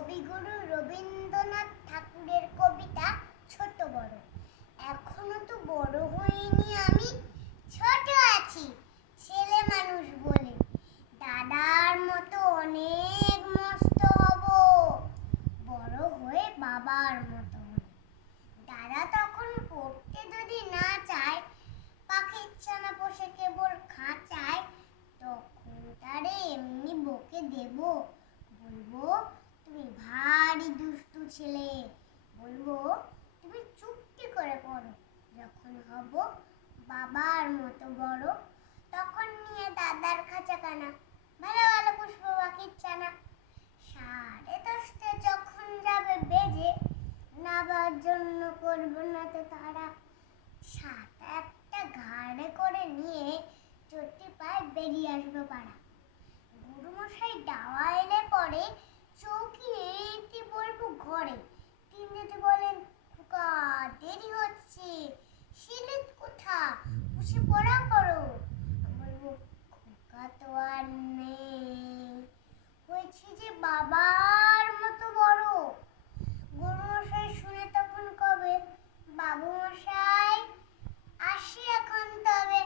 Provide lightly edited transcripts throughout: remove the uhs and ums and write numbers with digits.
কবিগুরু রবীন্দ্রনাথ ঠাকুরের কবিতা ছোট বড়। এখনো তো বড় হইনি আমি, ছোট আছি ছেলে মানুষ বলে। দাদার মতো অনেক মস্ত হব, বড় হয়ে বাবার মতো হলে। দাদা তখন পড়তে যদি না চায়, পাখির ছানা পোষে কেবল খাঁচায়, তখন তারে এমনি বকে দেব, বলবো তুমি ভারী দুষ্টু ছেলে। বলবো তুমি চুপটি করে পড়ো, যখন হব বাবার মতো বড়, তখন নিয়ে দাদার খাঁচাখানা ভালো ভালো পুষ্প পাখির ছানা। 10:30 যখন যাবে বেজে, নাবার জন্য করবো না তো তারা। 7-1টা ঘাড়ে করে নিয়ে চটি পায়ে বেরিয়ে আসবে পাড়া। গুরুমশাই দাওয়া এলে পরে চৌকি এইটি বলবো ঘরে। তিনি বলেন, খোকা দেরি হচ্ছে, সিলিত কোথা, বসে পড়া করো। বলবো খোকা তো আর নেই, হয়েছি যে বাবার মতো বড়। গুরুমশাই শুনে তখন কবে, বাবু মশাই আসি এখন তবে।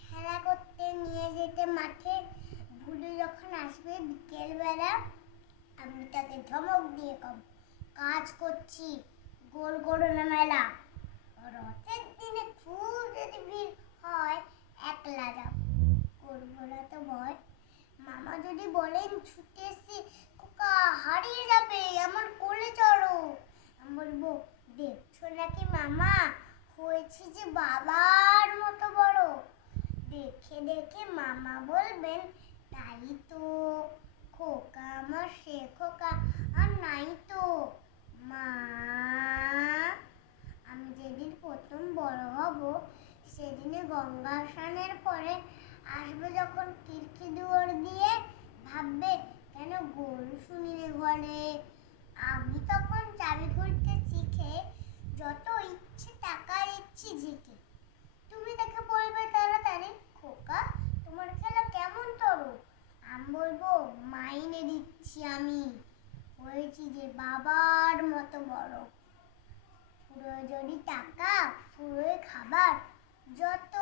খেলা করতে নিয়ে যেতে মাঠে, ভুলে যখন আসবে বিকেল বেলা, আমি তাকে ধমক দিয়ে কব, কাজ করছি গোল করো না মেলা। রথের দিনে খুব যদি ভিড় হয়, একলা যাব, করবো না তো ভয়। মামা যদি বলেন ছুটে এসে, খোকা হারিয়ে যাবে আমার কোলে চড়ো। আমি বলবো দেখছো নাকি মামা, হয়েছি যে বাবার মতো বড়। দেখে দেখে মামা বলবেন, তাই তো খোকা আমার সে খোকা আর নাই তো। মা, আমি যেদিন প্রথম বড় হব, সেদিনে গঙ্গা স্নানের পরে আসবে যখন খিড়কি দুয়ার দিয়ে, ভাববে কেন গরু শুনিলে ঘরে। আমি তখন চাবি খুলতে শিখে, যত ইচ্ছে টাকা ইচ্ছে ঝিকে। তুমি তাকে বলবে তাড়াতাড়ি, খোকা তোমার খেলা কেমন তরো। আমি বলবো মাইনে দিচ্ছি আমি, হয়েছি যে বাবার মতো বড়। প্রয়োজনই টাকা, ফুরোয় খাবার, যত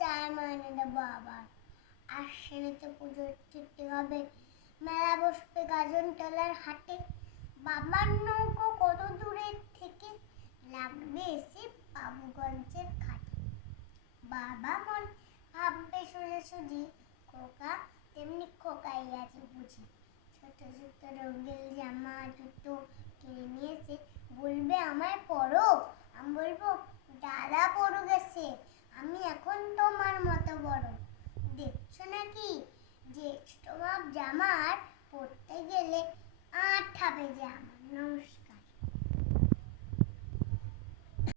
চায় মাইনে দেবো আবার। আর সেনেতে পুজোর ছুটি হবে, মেলা বসবে গাজনতলার হাটে। বাবার নৌকো কত দূরের থেকে, লাগবে এসে বাবুগঞ্জের ঘাটে। বাবা মন ভাববে সোজাসুজি, খোকা তেমনি খোকাই আছে বুঝি। ছোট ছোট রঙিন জামা জুতো কিনে নিয়েছে, বলবে আমায় পরো। আমি বলবো দাদা পড়ে গেছে, আমি এখন তোমার মতো বড়। দেখছো নাকি যে ছোট বাপ জামার পড়তে গেলে 8টা বেজে আমার। নমস্কার।